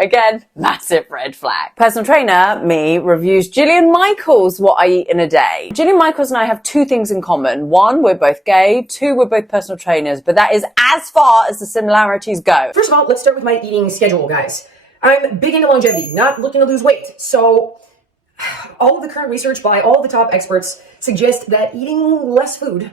Again, massive red flag. Personal trainer, me, reviews Jillian Michaels what I eat in a day. Jillian Michaels and I have two things in common. One, we're both gay. Two, we're both personal trainers, but that is as far as the similarities go. First of all, let's start with my eating schedule, guys. I'm big into longevity, not looking to lose weight. So all of the current research by all the top experts suggests that eating less food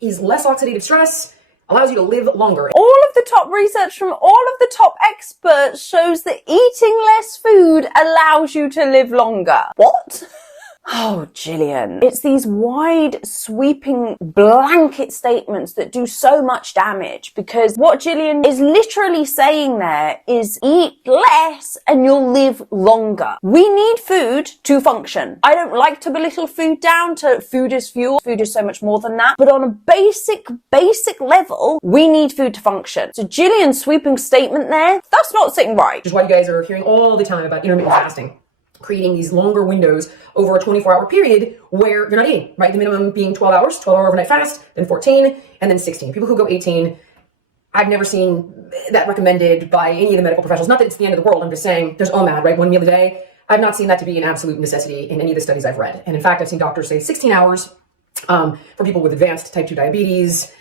is less oxidative stress, allows you to live longer. All of the top research from all of the top experts shows that eating less food allows you to live longer. What? Oh, Jillian. It's these wide, sweeping blanket statements that do so much damage, because what Jillian is literally saying there is eat less and you'll live longer. We need food to function. I don't like to belittle food down to food is fuel. Food is so much more than that. But on a basic level, we need food to function. So Jillian's sweeping statement there, that's not sitting right. Which is why you guys are hearing all the time about intermittent fasting, creating these longer windows over a 24-hour period where you're not eating, right? The minimum being 12 hours, 12-hour overnight fast, then 14, and then 16. People who go 18, I've never seen that recommended by any of the medical professionals. Not that it's the end of the world, I'm just saying there's OMAD, right? 1 meal a day. I've not seen that to be an absolute necessity in any of the studies I've read. And in fact, I've seen doctors say 16 hours for people with advanced type 2 diabetes.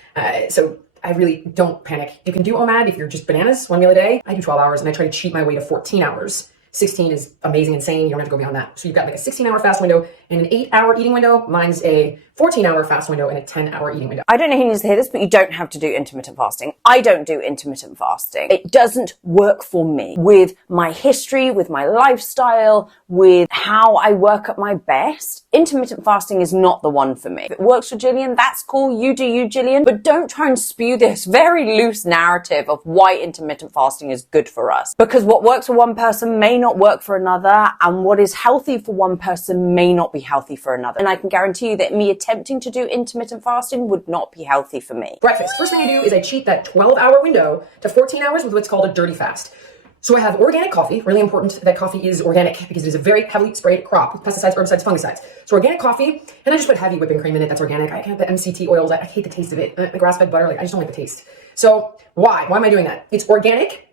So I really don't panic. You can do OMAD if you're just bananas, 1 meal a day. I do 12 hours and I try to cheat my way to 14 hours. 16 is amazing, insane. You don't have to go beyond that. So you've got like a 16-hour fast window and an 8-hour eating window. Mine's a 14-hour fast window and a 10-hour eating window. I don't know who needs to hear this, but you don't have to do intermittent fasting. I don't do intermittent fasting. It doesn't work for me. With my history, with my lifestyle, with how I work at my best, intermittent fasting is not the one for me. If it works for Jillian, that's cool. You do you, Jillian. But don't try and spew this very loose narrative of why intermittent fasting is good for us. Because what works for one person may not work for another, and what is healthy for one person may not be healthy for another. And I can guarantee you that me attempting to do intermittent fasting would not be healthy for me. Breakfast. First thing I do is I cheat that 12-hour window to 14 hours with what's called a dirty fast. So I have organic coffee. Really important that coffee is organic because it is a very heavily sprayed crop with pesticides, herbicides, fungicides. So organic coffee, and I just put heavy whipping cream in it that's organic. I can't have the MCT oils. I hate the taste of it. The grass-fed butter, like I just don't like the taste. So why? Why am I doing that? It's organic,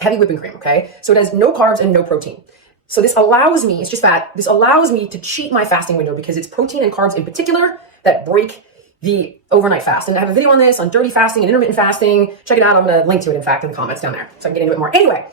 heavy whipping cream, okay? So it has no carbs and no protein. So this allows me, it's just fat, this allows me to cheat my fasting window because it's protein and carbs in particular that break the overnight fast. And I have a video on this, on dirty fasting and intermittent fasting. Check it out. I'm going to link to it, in fact, in the comments down there so I can get into it more. Anyway,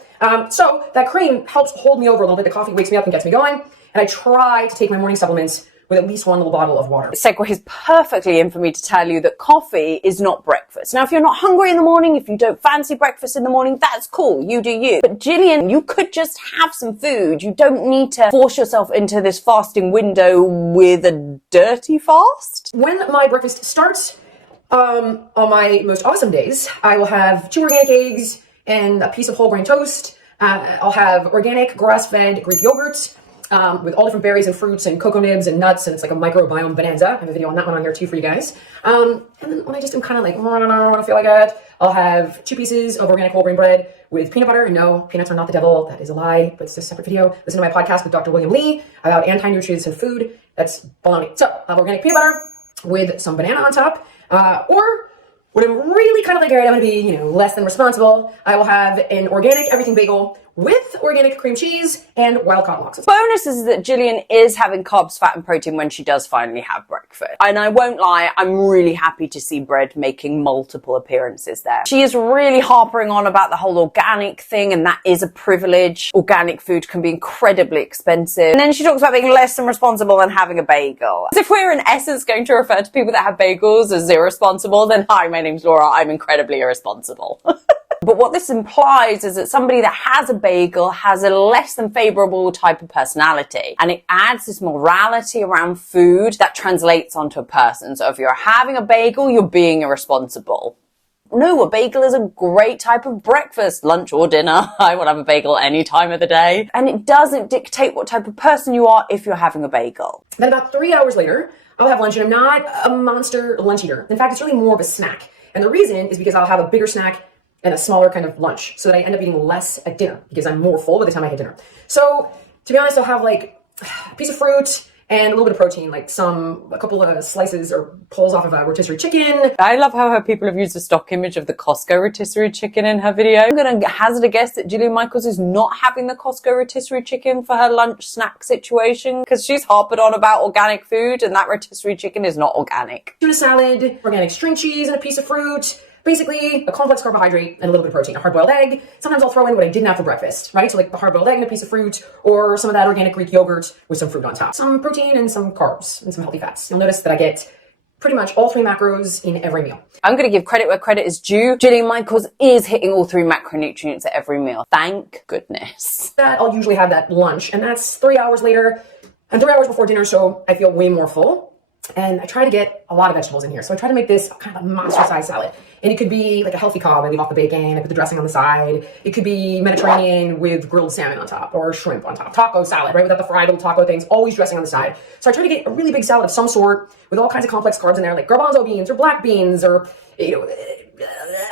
so that cream helps hold me over a little bit. The coffee wakes me up and gets me going. And I try to take my morning supplements with at least one little bottle of water. It segues perfectly in for me to tell you that coffee is not breakfast. Now, if you're not hungry in the morning, if you don't fancy breakfast in the morning, that's cool. You do you. But Jillian, you could just have some food. You don't need to force yourself into this fasting window with a dirty fast. When my breakfast starts, on my most awesome days, I will have 2 organic eggs and a piece of whole grain toast. I'll have organic grass-fed Greek yogurt, with all different berries and fruits and cocoa nibs and nuts, and it's like a microbiome bonanza. I have a video on that one on here too for you guys. And then when I just am kind of like, I don't know, I don't feel like it, I'll have 2 pieces of organic whole grain bread with peanut butter. And no, peanuts are not the devil. That is a lie, but it's a separate video. Listen to my podcast with Dr. William Lee about anti-nutrients in food. That's baloney. So I'll have organic peanut butter with some banana on top, or when I'm really kind of like, all right, I'm going to be, less than responsible, I will have an organic everything bagel with organic cream cheese and wild-caught lox. Bonus is that Jillian is having carbs, fat, and protein when she does finally have breakfast. And I won't lie, I'm really happy to see bread making multiple appearances there. She is really harping on about the whole organic thing, and that is a privilege. Organic food can be incredibly expensive. And then she talks about being less than responsible than having a bagel. As if we're in essence going to refer to people that have bagels as irresponsible, then hi, my name's Laura, I'm incredibly irresponsible. But what this implies is that somebody that has a bagel has a less than favorable type of personality. And it adds this morality around food that translates onto a person. So if you're having a bagel, you're being irresponsible. No, a bagel is a great type of breakfast, lunch or dinner. I would have a bagel any time of the day. And it doesn't dictate what type of person you are if you're having a bagel. Then about 3 hours later, I'll have lunch, and I'm not a monster lunch eater. In fact, it's really more of a snack. And the reason is because I'll have a bigger snack and a smaller kind of lunch, so that I end up eating less at dinner because I'm more full by the time I hit dinner. So to be honest, I'll have like a piece of fruit and a little bit of protein, like a couple of slices or pulls off of a rotisserie chicken. I love how her people have used a stock image of the Costco rotisserie chicken in her video. I'm going to hazard a guess that Jillian Michaels is not having the Costco rotisserie chicken for her lunch snack situation, because she's harped on about organic food, and that rotisserie chicken is not organic. Tuna salad, organic string cheese, and a piece of fruit. Basically, a complex carbohydrate and a little bit of protein. A hard-boiled egg. Sometimes I'll throw in what I didn't have for breakfast, right? So like a hard-boiled egg and a piece of fruit, or some of that organic Greek yogurt with some fruit on top. Some protein and some carbs and some healthy fats. You'll notice that I get pretty much all 3 macros in every meal. I'm going to give credit where credit is due. Jillian Michaels is hitting all 3 macronutrients at every meal. Thank goodness. That I'll usually have that lunch, and that's 3 hours later and 3 hours before dinner, so I feel way more full. And I try to get a lot of vegetables in here. So I try to make this kind of a monster-sized salad. And it could be like a healthy Cobb. I leave off the bacon. I put the dressing on the side. It could be Mediterranean with grilled salmon on top or shrimp on top. Taco salad, right? Without the fried little taco things. Always dressing on the side. So I try to get a really big salad of some sort with all kinds of complex carbs in there, like garbanzo beans or black beans or, you know,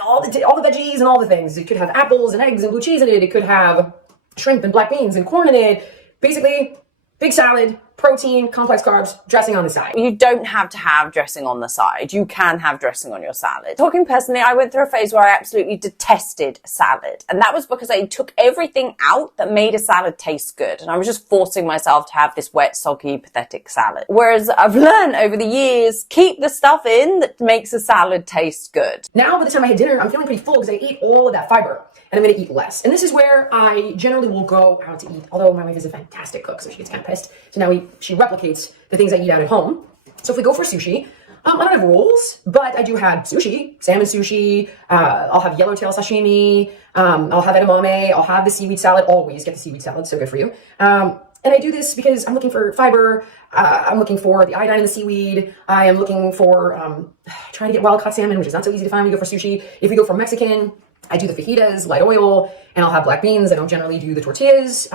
all the veggies and all the things. It could have apples and eggs and blue cheese in it. It could have shrimp and black beans and corn in it. Basically, big salad, protein, complex carbs, dressing on the side. You don't have to have dressing on the side. You can have dressing on your salad. Talking personally, I went through a phase where I absolutely detested salad. And that was because I took everything out that made a salad taste good. And I was just forcing myself to have this wet, soggy, pathetic salad. Whereas I've learned over the years, keep the stuff in that makes a salad taste good. Now, by the time I had dinner, I'm feeling pretty full because I ate all of that fiber. And I'm going to eat less. And this is where I generally will go out to eat. Although my wife is a fantastic cook, so she gets kind of pissed. So now she replicates the things I eat out at home. So if we go for sushi, I don't have rules, but I do have sushi, salmon sushi. I'll have yellowtail sashimi. I'll have edamame. I'll have the seaweed salad. Always get the seaweed salad. So good for you. And I do this because I'm looking for fiber. I'm looking for the iodine in the seaweed. I am looking for trying to get wild caught salmon, which is not so easy to find when you go for sushi. If we go for Mexican, I do the fajitas, light oil, and I'll have black beans. I don't generally do the tortillas.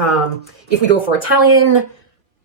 If we go for Italian,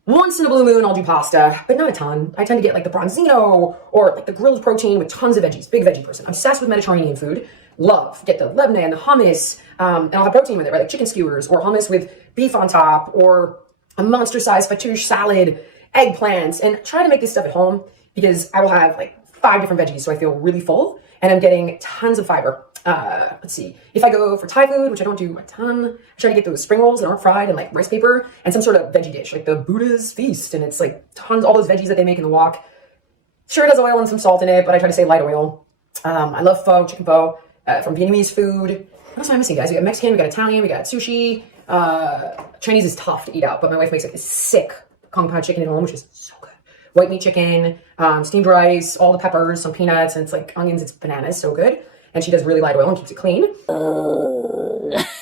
once in a blue moon, I'll do pasta, but not a ton. I tend to get like the bronzino or like the grilled protein with tons of veggies. Big veggie person. I'm obsessed with Mediterranean food. Love. Get the lebna and the hummus, and I'll have protein with it, right? Like chicken skewers or hummus with beef on top or a monster-sized fattoush salad, eggplants, and try to make this stuff at home because I will have like 5 different veggies, so I feel really full, and I'm getting tons of fiber. Let's see. If I go for Thai food, which I don't do a ton, I try to get those spring rolls that aren't fried and like rice paper and some sort of veggie dish, like the Buddha's Feast. And it's like tons, all those veggies that they make in the wok. Sure, it has oil and some salt in it, but I try to say light oil. I love pho, chicken pho, from Vietnamese food. What else am I missing, guys? We got Mexican, we got Italian, we got sushi. Chinese is tough to eat out, but my wife makes like this sick Kung Pao chicken at home, which is so good. White meat chicken, steamed rice, all the peppers, some peanuts, and it's like onions, it's bananas, so good. And she does really light oil and keeps it clean.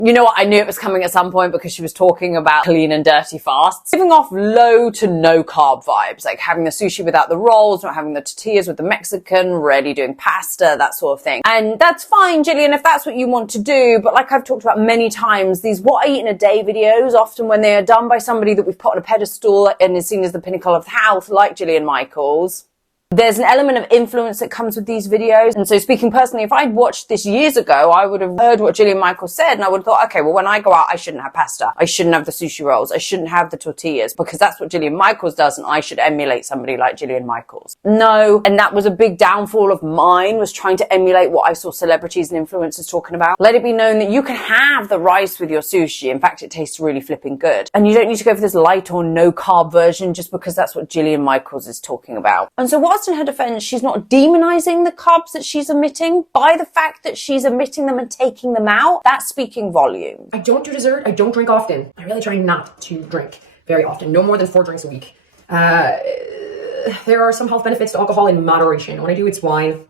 You know what? I knew it was coming at some point because she was talking about clean and dirty fasts. Giving off low to no carb vibes, like having the sushi without the rolls, not having the tortillas with the Mexican, rarely doing pasta, that sort of thing. And that's fine, Jillian, if that's what you want to do. But like I've talked about many times, these what I eat in a day videos, often when they are done by somebody that we've put on a pedestal and is seen as the pinnacle of health, like Jillian Michaels, there's an element of influence that comes with these videos. And so speaking personally, if I'd watched this years ago, I would have heard what Jillian Michaels said and I would have thought, okay, well, when I go out, I shouldn't have pasta. I shouldn't have the sushi rolls. I shouldn't have the tortillas because that's what Jillian Michaels does and I should emulate somebody like Jillian Michaels. No. And that was a big downfall of mine, was trying to emulate what I saw celebrities and influencers talking about. Let it be known that you can have the rice with your sushi. In fact, it tastes really flipping good. And you don't need to go for this light or no carb version just because that's what Jillian Michaels is talking about. And so whilst in her defense, she's not demonizing the carbs that she's emitting. By the fact that she's emitting them and taking them out, that's speaking volume. I don't do dessert. I don't drink often. I really try not to drink very often. No more than 4 drinks a week. There are some health benefits to alcohol in moderation. When I do, it's wine.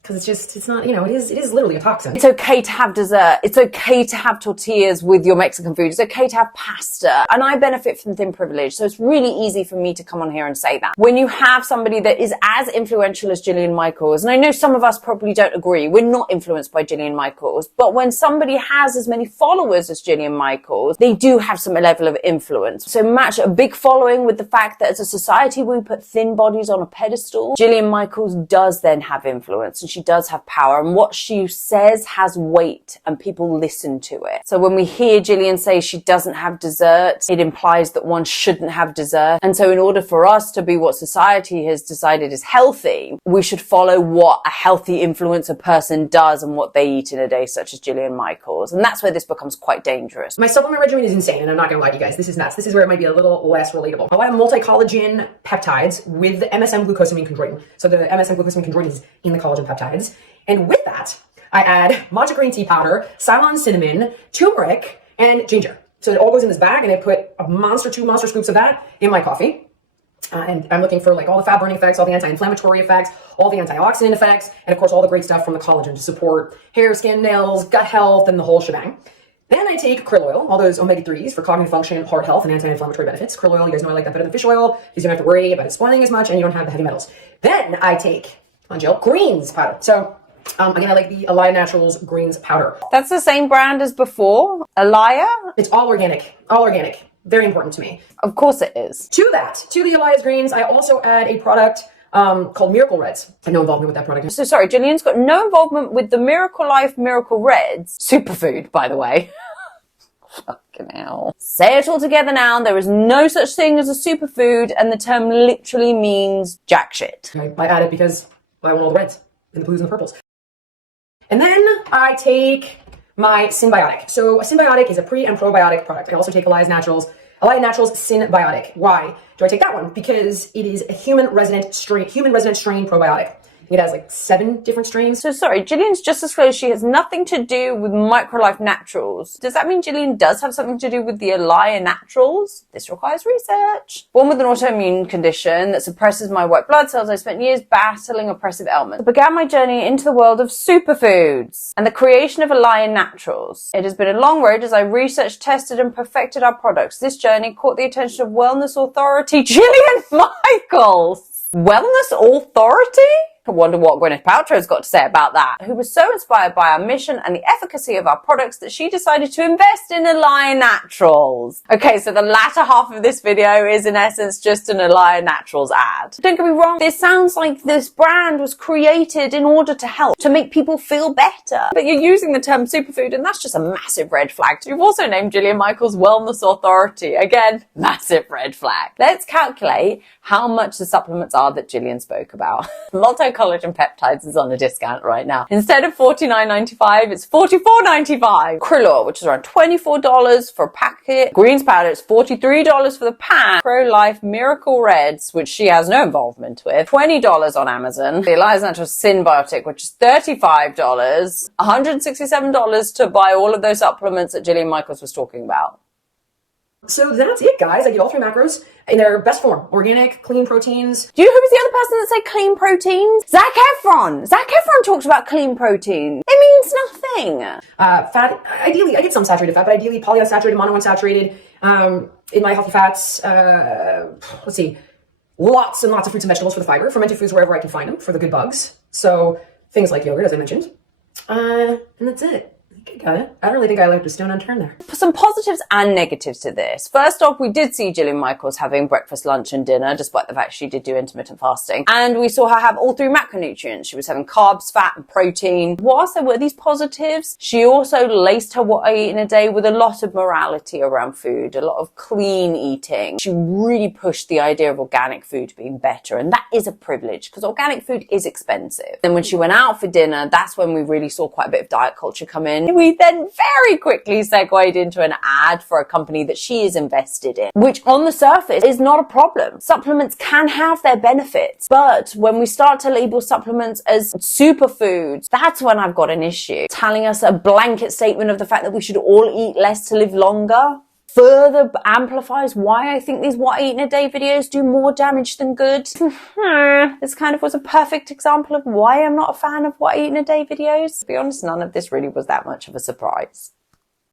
Because it's not, it is literally a toxin. It's okay to have dessert. It's okay to have tortillas with your Mexican food. It's okay to have pasta. And I benefit from thin privilege. So it's really easy for me to come on here and say that. When you have somebody that is as influential as Jillian Michaels, and I know some of us probably don't agree, we're not influenced by Jillian Michaels, but when somebody has as many followers as Jillian Michaels, they do have some level of influence. So match a big following with the fact that as a society we put thin bodies on a pedestal, Jillian Michaels does then have influence. And she does have power, and what she says has weight, and people listen to it. So when we hear Jillian say she doesn't have dessert, it implies that one shouldn't have dessert. And so in order for us to be what society has decided is healthy, we should follow what a healthy influencer person does and what they eat in a day, such as Jillian Michaels. And that's where this becomes quite dangerous. My supplement regimen is insane, and I'm not gonna lie to you guys, this is nuts. This is where it might be a little less relatable. I have multi-collagen peptides with MSM glucosamine chondroitin. So the MSM glucosamine chondroitin is in the collagen peptides. And with that, I add matcha green tea powder, Ceylon cinnamon, turmeric, and ginger. So it all goes in this bag, and I put two monster scoops of that in my coffee. And I'm looking for like all the fat burning effects, all the anti-inflammatory effects, all the antioxidant effects, and of course all the great stuff from the collagen to support hair, skin, nails, gut health, and the whole shebang. Then I take krill oil, all those omega-3s for cognitive function, heart health, and anti-inflammatory benefits. Krill oil, you guys know I like that better than fish oil, because you don't have to worry about it spoiling as much, and you don't have the heavy metals. Then I take, on Jill, greens powder. So again, I like the Alaya Naturals greens powder. That's the same brand as before? Alaya? It's all organic. All organic. Very important to me. Of course it is. To the Alaya's greens, I also add a product called Miracle Reds. I have no involvement with that product. So sorry, Jillian's got no involvement with the Miracle Life Miracle Reds. Superfood, by the way. Fucking hell. Say it all together now. There is no such thing as a superfood, and the term literally means jack shit. I add it because I want all the reds and the blues and the purples. And then I take my Synbiotic. So a Synbiotic is a pre and probiotic product. I also take Alaya Naturals Synbiotic. Why do I take that one? Because it is a human resident strain probiotic. It has like 7 different strains. So sorry, Jillian's just disclosed she has nothing to do with Microlife Naturals. Does that mean Jillian does have something to do with the Alaya Naturals? This requires research. Born with an autoimmune condition that suppresses my white blood cells, I spent years battling oppressive ailments. I began my journey into the world of superfoods and the creation of Alaya Naturals. It has been a long road as I researched, tested, and perfected our products. This journey caught the attention of wellness authority Jillian Michaels. Wellness authority? I wonder what Gwyneth Paltrow's got to say about that. Who was so inspired by our mission and the efficacy of our products that she decided to invest in Alaya Naturals. Okay, so the latter half of this video is in essence just an Alaya Naturals ad. Don't get me wrong, this sounds like this brand was created in order to help, to make people feel better. But you're using the term superfood, and that's just a massive red flag. You've also named Jillian Michaels Wellness Authority. Again, massive red flag. Let's calculate how much the supplements are that Jillian spoke about. Multi-collagen peptides is on a discount right now. Instead of $49.95, it's $44.95. Krill oil, which is around $24 for a packet. Greens powder, it's $43 for the pack. Pro-Life Miracle Reds, which she has no involvement with, $20 on Amazon. The Alaya Naturals Synbiotic, which is $35. $167 to buy all of those supplements that Jillian Michaels was talking about. So that's it, guys. I get all 3 macros in their best form. Organic, clean proteins. Do you know who was the other person that said clean proteins? Zac Efron. Zac Efron talks about clean protein. It means nothing. Fat, ideally, I get some saturated fat, but ideally polyunsaturated, monounsaturated. In my healthy fats, let's see, lots and lots of fruits and vegetables for the fiber. Fermented foods wherever I can find them for the good bugs. So things like yogurt, as I mentioned. And that's it. Got it. I don't really think I left a stone unturned there. Some positives and negatives to this. First off, we did see Jillian Michaels having breakfast, lunch, and dinner, despite the fact she did do intermittent fasting. And we saw her have all 3 macronutrients. She was having carbs, fat, and protein. Whilst there were these positives, she also laced her what I eat in a day with a lot of morality around food, a lot of clean eating. She really pushed the idea of organic food being better, and that is a privilege because organic food is expensive. Then when she went out for dinner, that's when we really saw quite a bit of diet culture come in. We then very quickly segued into an ad for a company that she is invested in, which on the surface is not a problem. Supplements can have their benefits, but when we start to label supplements as superfoods, that's when I've got an issue. Telling us a blanket statement of the fact that we should all eat less to live longer further amplifies why I think these what I eat in a day videos do more damage than good. This kind of was a perfect example of why I'm not a fan of what I eat in a day videos. To be honest, none of this really was that much of a surprise.